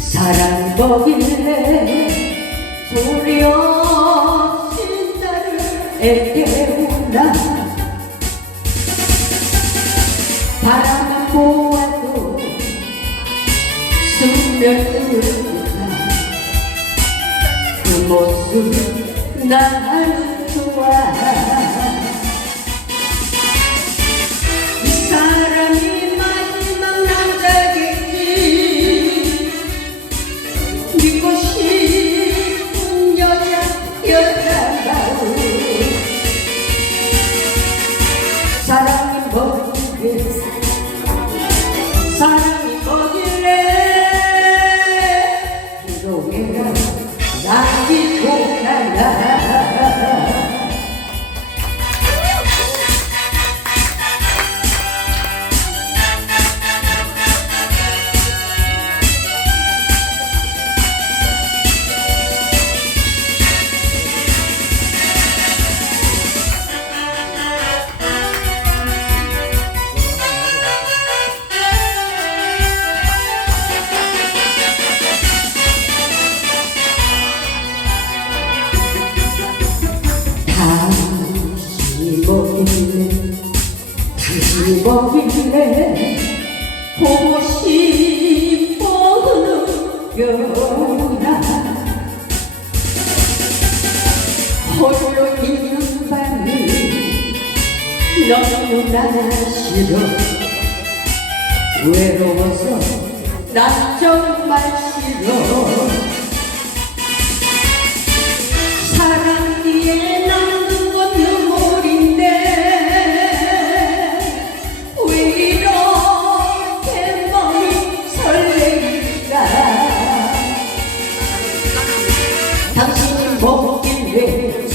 사랑 거길래 소리 없이 나를 애태우나. 바라만 보아도 스며들다 그 모습 나는 좋아 당신이 당신이 뭐길래 보고 싶어 느껴나 홀로 있는 밤이 너무나 싫어 외로워서 난 정말 싫어 당신이 뭐길래.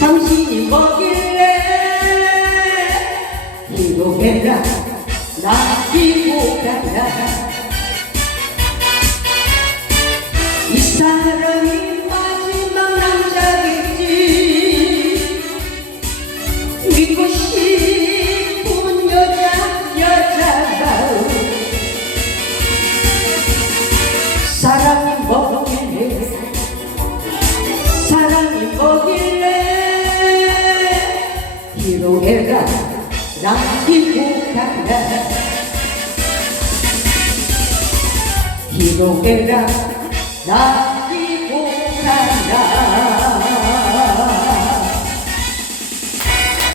당신이 뭐길래. 기도해라 남기고 가라 이 사람 뭐길래 희롱해라 남기고가라 희롱해라 남기고가라